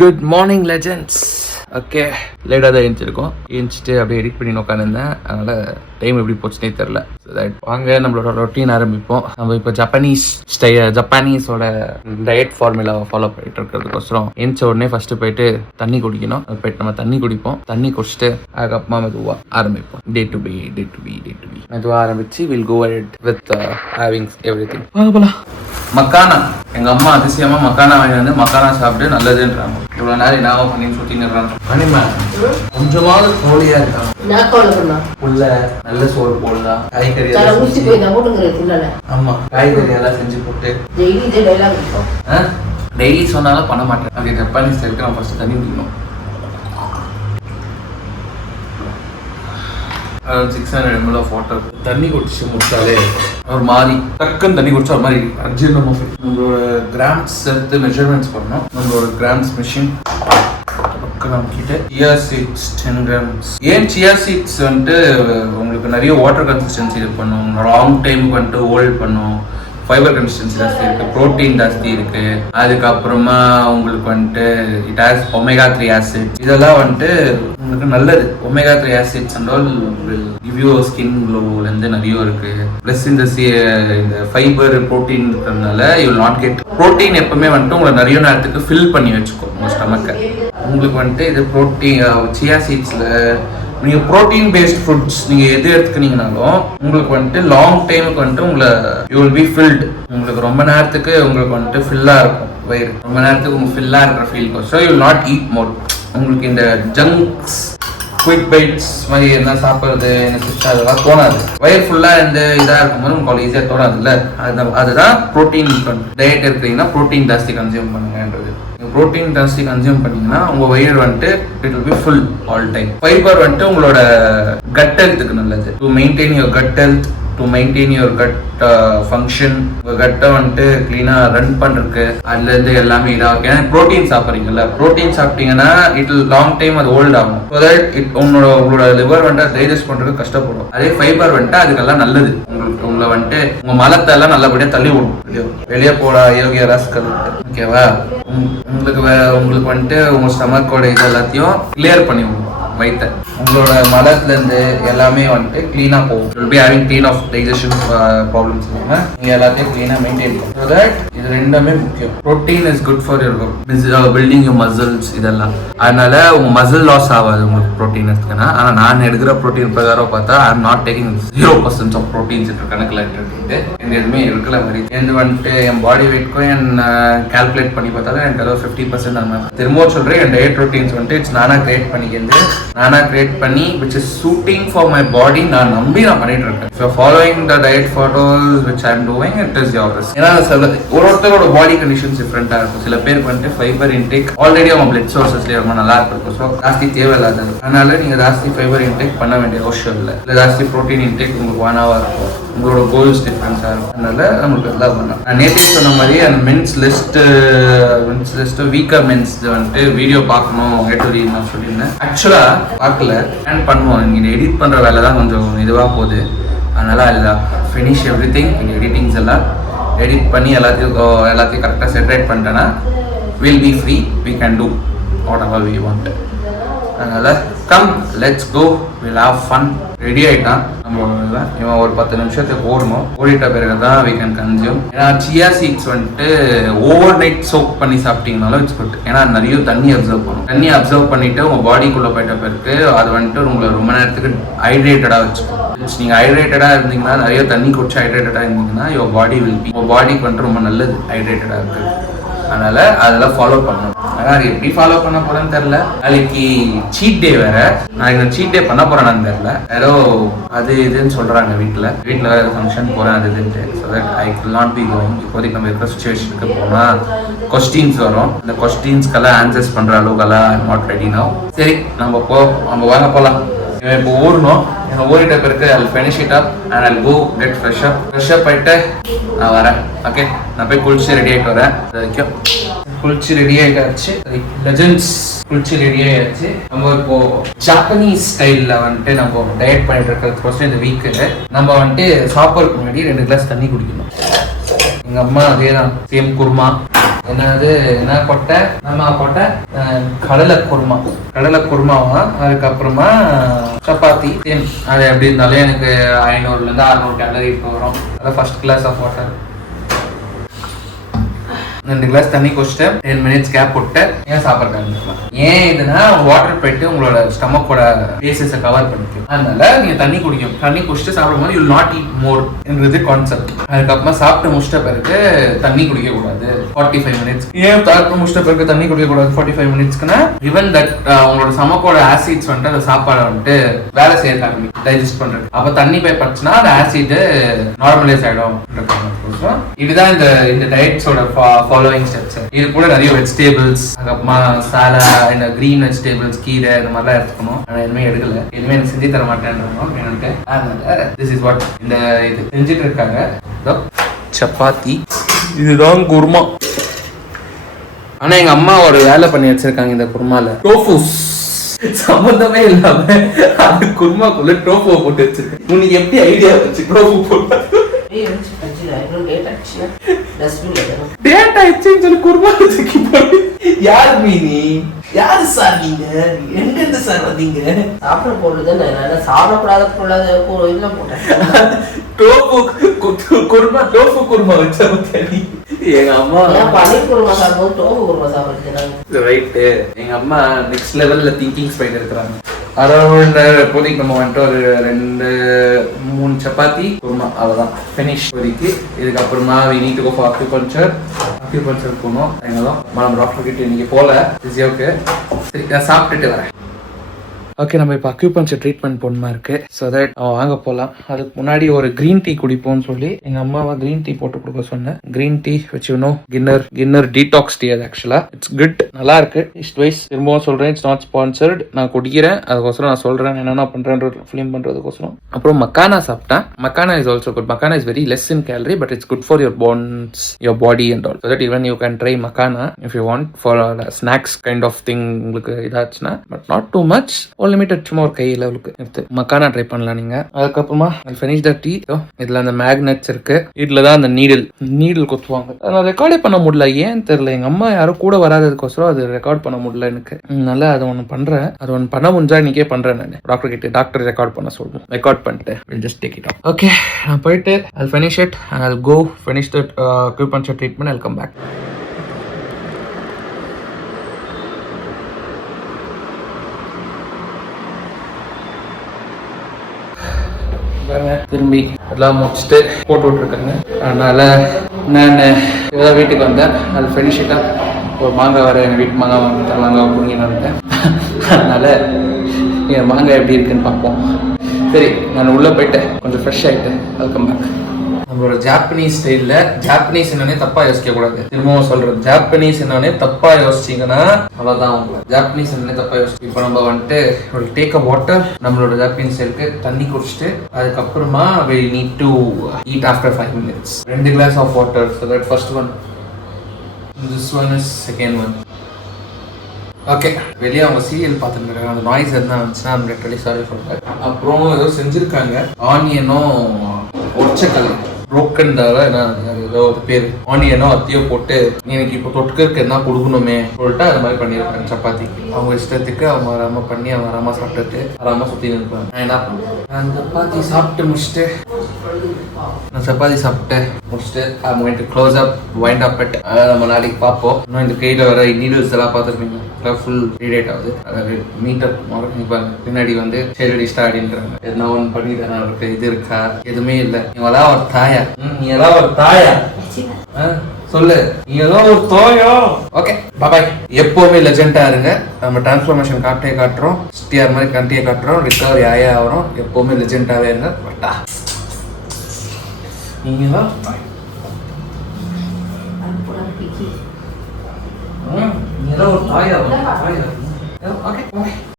Good morning legends. Okay, லேட்டாக தான் எழுந்திருக்கோம். எழுந்திரிச்சிட்டு அப்படியே எடிட் பண்ணி உட்காந்துருந்தேன். அதனால் டைம் எப்படி போச்சுன்னே தெரில. வாங்க நம்மளோட ரொட்டீன் ஆரம்பிப்போம். நம்ம இப்போ ஜப்பானீஸோட டயட் ஃபார்முலாவை ஃபாலோ பண்ணிட்டு இருக்கிறதுக்கோசரம் எழுந்த உடனே ஃபஸ்ட்டு போயிட்டு தண்ணி குடிக்கணும். போயிட்டு நம்ம தண்ணி குடிப்போம். தண்ணி குடிச்சிட்டு அதுக்கப்புறமா மெதுவாக ஆரம்பிப்போம். டே டு பி மெதுவாக ஆரம்பிச்சு will go ahead with having everything. வாங்க போலாம். மக்கானா, எங்க அம்மா அதிசயமா மக்கானா வாங்கி வந்து மக்கானா சாப்பிட்டு நல்லதுன்றாங்க. இவ்வளவு நேரம் என்ன பண்ணி சுத்தின்னு கொஞ்சமாவது கோழியா இருக்காங்க. உள்ள நல்ல சோறு போடுதா, காய்கறி ஆமா காய்கறி எல்லாம் செஞ்சு போட்டு டெய்லி சொன்னாலும் பண்ண மாட்டேன். அது ஜப்பானீஸ் இருக்கு. நான் ஃபர்ஸ்ட் தண்ணி குடிக்கணும். 600 ml of water. தண்ணி குடிச்சு முடிச்சாலே ஒரு மாதிரி டக்குன்னு தண்ணி குடிச்சா ஒரு மாதிரி அர்ஜென்டமா நம்மளோட கிராம்ஸ் எடுத்து மெஷர்மெண்ட்ஸ் பண்ணோம். நம்மளோட grams machine chia seeds 10 grams. ஏன் chia seeds வந்துட்டு உங்களுக்கு நிறைய வாட்டர் கன்சிஸ்டன்சி இது பண்ணும், லாங் டைமுக்கு வந்துட்டு ஹோல்ட் பண்ணும், ஃபைபர் கன்சிஸ்டன்சி ஜாஸ்தி இருக்கு, ப்ரோட்டீன் ஜாஸ்தி இருக்கு. அதுக்கப்புறமா உங்களுக்கு வந்துட்டு இட் ஹாஸ் ஒமேகா 3 ஆசிட். இதெல்லாம் வந்துட்டு உங்களுக்கு நல்லது. Omega 3 acids and all give you skin க்ளோலேருந்து நிறைய இருக்கு. ப்ளஸ் இந்த ஃபைபர் ப்ரோட்டீன் இருக்கிறதுனால you will not get protein. எப்பவுமே வந்துட்டு உங்களை நிறைய நேரத்துக்கு ஃபில் பண்ணி வச்சுக்கோ உங்க ஸ்டமக்கை. உங்களுக்கு வந்துட்டு இது ப்ரோட்டீன் சியா சீட்ஸ்ல நீங்கள் ப்ரோட்டீன் பேஸ்ட் ஃபுட்ஸ் நீங்கள் எது எடுத்துக்கினீங்கனாலும் உங்களுக்கு வந்துட்டு லாங் டைமுக்கு வந்துட்டு உங்களை யூ வில் பி ஃபில்டு. உங்களுக்கு ரொம்ப நேரத்துக்கு உங்களுக்கு வந்துட்டு ஃபில்லாக இருக்கும் வயிறு. ரொம்ப நேரத்துக்கு உங்களுக்கு ஃபில்லாக இருக்கிற feel so you will not eat மோர். உங்களுக்கு இந்த ஜங்க்ஸ் குயிக் பைட்ஸ் மாதிரி என்ன சாப்பிட்றது எனக்கு அதெல்லாம் தோணாது. வயிறு ஃபுல்லாக இந்த இதாக இருக்கும்போது உங்களுக்கு ஈஸியாக தோணாதுல்ல. அதுதான் ப்ரோட்டீன் டயட் இருக்கிறீங்கன்னா ப்ரோட்டீன் ஜாஸ்தி கன்சியூம் பண்ணுங்கன்றது. ப்ரோட்டீன் ஜாஸ்தி கன்சியூம் பண்ணீங்கன்னா உங்க வயிறு வந்துட்டு it will be full all time. Fibre வந்துட்டு உங்களோட கட் ஹெல்த்துக்கு நல்லது. To maintain your cut health, to maintain your cut function. உங்க கட்டை வந்துட்டு கிளீனா ரன் பண்றதுக்கு அதுல இருந்து எல்லாமே இதாகும். ஏன்னா ப்ரோட்டீன் சாப்பிட்றீங்கல்ல, ப்ரோட்டீன் சாப்பிட்டீங்கன்னா இட் லாங் டைம் அது ஹோல்ட் ஆகும். ஸோ தட் உங்களோட லிவர் வந்துட்டு டைஜஸ்ட் பண்றதுக்கு கஷ்டப்படும். அதே ஃபைபர் வந்துட்டு அதுக்கெல்லாம் நல்லது. உங்களை வந்துட்டு உங்க மலத்தை எல்லாம் நல்லபடியா தள்ளி விடும். வெளியே போட யோகிய ராஸ்கல். ஓகேவா? உங்களுக்கு வந்துட்டு உங்க ஸ்டமக்கோட இது எல்லாத்தையும் கிளியர் பண்ணி விடும். வயிற்ற உங்களோட மலத்துல இருந்து எல்லாமே வந்துட்டு கிளீனா போகும். Will be having clean of digestion problems இல்லாம நீங்க எல்லாத்தையும் கிளீனா மெயின்டைன் பண்ணும். ஸோ தட் இது ரெண்டுமே முக்கியம். Protein is good for your building your muscles இதெல்லாம். அதனால உங்க மசில் லாஸ் ஆகாது உங்களுக்கு ப்ரோட்டீன் எடுத்துக்கனா. ஆனா நான் எடுக்கிற ப்ரோட்டீன் பிரகாரம் பார்த்தா I am not taking 0% of proteins கணக்கில் இருக்குது. எதுவுமே இருக்கல மாதிரி எந்த வந்துட்டு என் பாடி வெயிட்க்கும் என் கால்குலேட் பண்ணி பார்த்தாலும் எனக்கு ஏதோ 50% அந்த மாதிரி. திரும்பவும் சொல்றேன், என் டயட் ப்ரோட்டீன்ஸ் வந்துட்டு இட்ஸ் நானா கிரியேட் பண்ணி which is suiting for my body. நான் பண்ணிட்டு இருக்கேன். So following the diet photos which I am doing, it is yours. ஏன்னா ஒருத்தரோட பாடி கண்டிஷன்ஸ் டிஃப்ரெண்டா இருக்கும். சில பேருக்கு வந்துட்டு ஃபைபர் இன்டேக் ஆல்ரெடி அவங்க பிளட் சோர்சஸ்ல ரொம்ப நல்லா இருக்கும். ஸோ ஜாஸ்தி தேவையில்லாதது. அதனால நீங்க ஜாஸ்தி ஃபைபர் இன்டேக் பண்ண வேண்டிய அவசியம் இல்லை. இல்லை ஜாஸ்தி ப்ரோட்டீன் இன்டேக் உங்களுக்கு வானாவா இருக்கும். உங்களோட கோல்ஸ் டிஃப்ரென்ஸா இருக்கும். அதனால நம்மளுக்கு எல்லாம் பண்ணலாம். நான் நேற்றே சொன்ன மாதிரி அந்த மென்ஸ் லிஸ்ட் வீக்கர் மென்ஸ் வந்துட்டு வீடியோ பார்க்கணும் நான் சொல்லியிருந்தேன். ஆக்சுவலா பார்க்கல, அண்ட் பண்ணுவோம். இங்கே எடிட் பண்ணுற வேலை தான் கொஞ்சம் இதுவாக போகுது. அதனால் அதில் ஃபினிஷ் எவ்ரி திங். இங்கே எடிட்டிங்ஸ் எல்லாம் எடிட் பண்ணி எல்லாத்தையும் கரெக்டாக செப்பரேட் பண்ணிட்டேன்னா will be free. We can do whatever we want. அதனால் come let's go, will have fun. Ready ஆகிட்டான் நம்ம. இவன் ஒரு 10 நிமிஷத்துக்கு ஓடணும். ஓடிட்ட பிறகு தான் வி கேன் கன்சியூம். ஏன்னா சியா சீட்ஸ் வந்துட்டு ஓவர் நைட் சோக் பண்ணி சாப்பிட்டீங்கனாலும் இட்ஸ் குட். ஏன்னா நிறைய தண்ணி அப்சர்வ் பண்ணும். தண்ணி அப்சர்வ் பண்ணிட்டு உங்க பாடிக்குள்ள போயிட்ட பிறகு அது வந்துட்டு உங்களை ரொம்ப நேரத்துக்கு ஹைட்ரேட்டடா வச்சுக்கும். நீங்க ஹைட்ரேட்டடா இருந்தீங்கன்னா, நிறைய தண்ணி குடிச்சு ஹைட்ரேட்டடா இருந்தீங்கன்னா யுவர் பாடி வில் பி, உங்க பாடிக்கு வந்துட்டு ரொம்ப நல்லது ஹைட்ரேட்டடா இருக்கு. அதனால அதெல்லாம் ஃபாலோ பண்ணணும். ஆனால் அது எப்படி ஃபாலோ பண்ண போறேன்னு தெரியல. நாளைக்கு சீட் டே வேற. நாளைக்கு நான் சீட் டே பண்ண போறேன்னு தெரியல. ஏதோ அது இதுன்னு சொல்றாங்க. வீட்டில் வேற ஃபங்க்ஷன் போறேன் அது இதுன்ட்டு. So that I will not be going. இப்போதைக்கு நம்ம இருக்கிற சுச்சுவேஷனுக்கு போனால் கொஸ்டின்ஸ் வரும். அந்த கொஸ்டின்ஸ்க்கெல்லாம் ஆன்சர்ஸ் பண்ற அளவுக்கெல்லாம் ஐ நாட் ரெடி நவ். சரி நம்ம வாங்க போகலாம். இப்போ ஓடணும். ஓடிட்ட பிறகு I will finish it up and I will go get fresh up ஆகிட்டு நான் வரேன். ஓகே, நான் போய் குளிச்சு ரெடி ஆகிட்டு வரேன். வரைக்கும் குளிச்சு ரெடி ஆகிட்டாச்சு. லெஜெண்ட்ஸ் குளிச்சு ரெடி ஆகிடுச்சு. நம்ம இப்போ ஜாப்பனீஸ் ஸ்டைலில் வந்துட்டு நம்ம டயட் பண்ணிட்டு இருக்கிறதுக்கோசரம் இந்த வீக்கு நம்ம வந்துட்டு சாப்பிட்றதுக்கு முன்னாடி 2 கிளாஸ் தண்ணி குடிக்கணும். எங்கள் அம்மா அதே தான் சேம் குருமா என்னது என்ன கொட்டை நம்ம கொட்டை கடலை குருமாவா. அதுக்கப்புறமா சப்பாத்தி சேம். அது எப்படி இருந்தாலும் எனக்கு 500 to 600 கேலரி வரும். அதான் first glass of water. 2 glass தண்ணி குடிச்சிட்டு 10 minutes கேப் போட்டு ஏன் சாப்பிட்றாங்க. ஏன் இதுனா வாட்டர் போயிட்டு உங்களோட ஸ்டமக்கோட பேசஸை கவர் பண்ணிக்கும். அதனால நீங்க தண்ணி குடிக்கும். தண்ணி குடிச்சிட்டு சாப்பிடும் போது யூல் நாட் ஈட் மோர் என்றது கான்செப்ட். அதுக்கப்புறமா சாப்பிட்டு முடிச்சிட்ட பிறகு தண்ணி குடிக்க கூடாது 45 minutes. ஏன் சாப்பிட்டு முடிச்சிட்ட பிறகு தண்ணி குடிக்க கூடாது 45 minutesக்குன்னா ஈவன் தட் உங்களோட ஸ்டமக்கோட ஆசிட்ஸ் வந்துட்டு அந்த சாப்பாடை வந்துட்டு வேலை செய்ய ஆரம்பிக்கும் டைஜஸ்ட் பண்றது. அப்ப தண்ணி போய் பச்சுன்னா அந்த ஆசிட் நார்மலைஸ் ஆயிடும். இதுதான் இந்த டயட்ஸோட ஃபாலோவிங் ஸ்டெப்ஸ். இது கூட நிறைய வெஜிடபிள்ஸ், அதுக்கப்புறமா சாலா, இந்த கிரீன் வெஜிடபிள்ஸ், கீரை இந்த மாதிரிலாம் எடுத்துக்கணும். நான் எதுவுமே எடுக்கல, எதுவுமே எனக்கு செஞ்சு தர மாட்டேன்னு. அதனால திஸ் இஸ் வாட் இந்த இது செஞ்சுட்டு இருக்காங்க. சப்பாத்தி, இதுதான் குருமா. ஆனா எங்க அம்மா ஒரு வேலை பண்ணி வச்சிருக்காங்க இந்த குருமால. டோஃபுஸ் சம்பந்தமே இல்லாம அது குருமாக்குள்ள டோஃபு போட்டு வச்சிருக்கேன். உனக்கு எப்படி ஐடியா வச்சு டோஃபு போட்டு யாரு மீனி? யாரு சார் நீங்க? எங்க இருந்து சார் வந்தீங்க? சாப்பிட போடுறது சாப்பிடக்கூடாத இதெல்லாம் போட்டேன். டோஃபு குருமா வச்சா எங்க அம்மா பன்னீர் குருமா சாப்பிடும்போது டோஃபு குருமா சாப்பிடுறது ரைட்டு. எங்க அம்மா நெக்ஸ்ட் லெவல்ல திங்கிங் ஸ்பைட் இருக்கிறாங்க. அரௌண்ட் இப்போதைக்கு நம்ம வந்துட்டு ஒரு 2-3 சப்பாத்தி குருமா அவ்வளோதான் ஃபினிஷ் இப்போதைக்கு. இதுக்கப்புறமா we need to go for acupuncture போகணும். எங்கதான் மேடம் டாக்டர் கிட்ட இன்னைக்கு போல பிஸியாவுக்கு. சரி நான் சாப்பிட்டுட்டு வரேன். ஓகே, நம்ம இப்போ அக்யூபஞ்சர் ட்ரீட்மெண்ட் போடணுமா இருக்கு. ஸோ தட் வாங்க போகலாம். அதுக்கு முன்னாடி ஒரு க்ரீன் டீ குடிப்போம்னு சொல்லி எங்கள் அம்மாவை க்ரீன் டீ போட்டு கொடுக்க சொன்னேன். க்ரீன் டீ வச்சு கின்னர் டீடாக்ஸ் டீ. அது ஆக்சுவலா இட்ஸ் குட், நல்லா இருக்கு. இட்ஸ் வைஸ் திரும்பவும் சொல்றேன், இட்ஸ் நாட் ஸ்பான்சர்ட். நான் குடிக்கிறேன், அதுக்கோசரம் நான் சொல்றேன் என்னென்ன பண்றேன்ற ஃபிலிம் பண்றதுக்கோசரம். அப்புறம் மக்கானா சாப்பிட்டேன். Makhana is also good. Makhana is very less in calorie, but it's good for your bones, your body and all. So that even you can try makhana if you want for snacks kind of thing. உங்களுக்கு இதாச்சுன்னா but not too much, limited. சும்மா ஒரு கை லெவலுக்கு எடுத்து makhana try பண்ணலாம் நீங்க. அதுக்கப்புறமா finish the tea. இதுல அந்த மேக்னெட்ஸ் இருக்கு. இதுல தான் அந்த நீடில் குத்துவாங்க. நான் ரெக்கார்டே பண்ண முடியல, ஏன் தெரியல. எங்க அம்மா யாரும் கூட வராததுக்கோசரம் அது ரெக்கார்ட் பண்ண முடியல எனக்கு. நல்லா அதை ஒன்று பண்றேன். அது ஒன்று பண்ண முடிஞ்சா இன்னைக்கே பண்றேன். நான் டாக்டர் கிட்ட டாக்டர் ரெக்கார்ட் பண்ண சொல்லுவோம். ரெக்கார்ட் பண்ணிட்டு we'll just take it out. Okay, நான் போயிட்டு I'll finish it and I'll go finish the acupuncture treatment. I'll come back. திரும்பி எல்லாம் முடிச்சுட்டு போட்டு விட்டுருக்காங்க. அதனால நான் ஏதாவது வீட்டுக்கு வந்தேன். அது ஃபினிஷிட்டாக ஒரு மாங்காய் வர எங்கள் வீட்டு மாங்காய் வாங்கிட்டேன். மாங்காய் புரிஞ்சு வந்துட்டேன். அதனால என் மாங்காய் எப்படி இருக்குன்னு பார்ப்போம். சரி, நான் உள்ளே போயிட்டு கொஞ்சம் ஃப்ரெஷ் ஆகிட்டு வெல்கம் பேக். நம்மளோட ஜாப்பனீஸ் ஸ்டைலில் ஜாப்பனீஸ் என்னன்னே தப்பா யோசிக்க கூடாது. திரும்பவும் சொல்றேன், ஜாப்பனீஸ் என்னன்னே தப்பா யோசிச்சிங்கன்னா அவ்வளோதான். உங்களை ஜாப்பனீஸ் என்னன்னே தப்பா யோசிச்சு இப்போ நம்ம வந்துட்டு ஒரு டேக் அ வாட்டர். நம்மளோட ஜாப்பனீஸ் ஸ்டைலுக்கு தண்ணி குடிச்சிட்டு அதுக்கப்புறமா we need to eat after 5 minutes. 2 glass of water. So that first one, this one is second one. Okay, வெளியே அவங்க சீரியல் பார்த்துருக்காங்க. அந்த நாய்ஸ் எதுனா வந்துச்சுன்னா I'm literally sorry for that. அப்புறம் ஏதோ செஞ்சுருக்காங்க, ஆனியனும் ஒச்சக்கல் ரோக்கன் தவிர ஏதோ ஒரு பேர், ஆனியனோ அத்தியோ போட்டு எனக்கு இப்போ தொட்டுக்கிறதுக்கு என்ன கொடுக்கணுமே சொல்லிட்டு அது மாதிரி பண்ணியிருக்காங்க சப்பாத்திக்கு. அவங்க இஷ்டத்துக்கு அவங்க வராம பண்ணி அவங்க வராம சாப்பிட்டுட்டு வராம சுற்றி நிற்பாங்க. நான் என்ன பண்ணுவேன், நான் சப்பாத்தி சாப்பிட்டு முடிச்சுட்டு I'm going to close up, wind up it. நம்ம நாளைக்கு பார்ப்போம். இன்னும் இந்த கையில் வர நீடில்ஸ் எல்லாம் பார்த்துருப்பீங்க, ஃபுல் ரீடேட் ஆகுது. அதாவது மீட்டப் பின்னாடி வந்து செல்லடி ஸ்டாடின்றாங்க. எதுனா ஒன்று பண்ணி தானே இருக்கு, இது இருக்கா? எதுவுமே இல்லை. நீங்களாம் ஒரு தாயா, நீ எல்லாம் ஒரு தாயா சொல்லு, நீ ஏதோ ஒரு தோயோ. ஓகே, பாய். எப்பவுமே லெஜெண்டா இருங்க. நம்ம டிரான்ஸ்ஃபர்மேஷன் காட்டுறோம், ஸ்டிஆர் மாதிரி கண்டியை காட்டுறோம், ரிகவரி ஆகும். எப்பவுமே லெஜெண்டாவே இருங்க. பட்டா நீங்க தான் ஒரு தாயா. ஓகே.